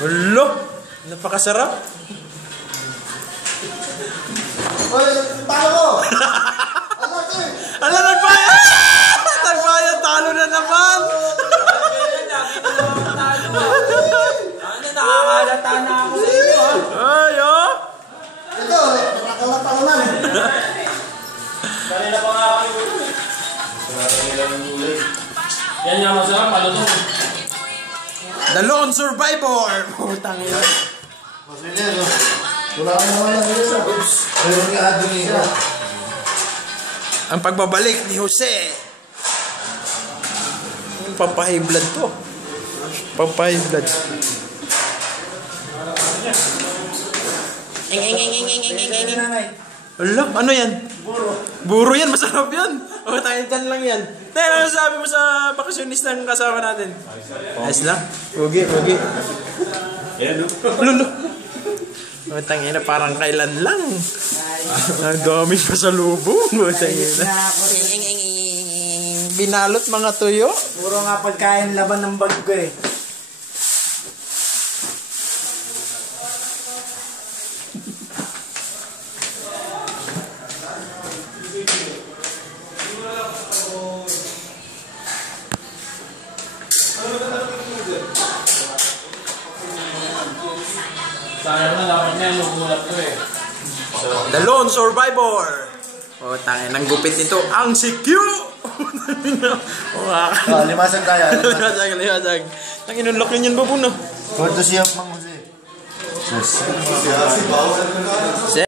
Ulo! Napakasarap! Uy! Talo ko! Ala, nagbayad! Nagbayad! Talo na naman! Ano, nakakalata na ako sa inyo, ha? Ay, oh! Ito, nakakalata ko na. Kanina pa nga ako yung yan nga masarap, malutong. The Lone Survivor! Putang ina. Wala ka naman lang ito. Ayaw nga adong ito. Ang pagbabalik ni Jose. Pampahay blood to. Pampahay blood. Ala, ano yan? Buro. Buro yan, masarap yan. O, tayo dyan lang yan. Tayo, ano sabi mo sa bakasyonista ng kasama natin? Ayos lang? Ugi. Lulu. O, tangina, parang kailan lang. Ang dami pa sa lubong. O, tangina. Binalot mga tuyo. Puro nga pagkain laban ng bag ko eh. Sayang na dapat niya, lumulat ko eh. The Lone Survivor. O, tangina, ng gupit nito. Ang si Q! Oh, limasag tayo. Limasag. Ang inunlock yun babu, no? Courtesy of Mang Jose.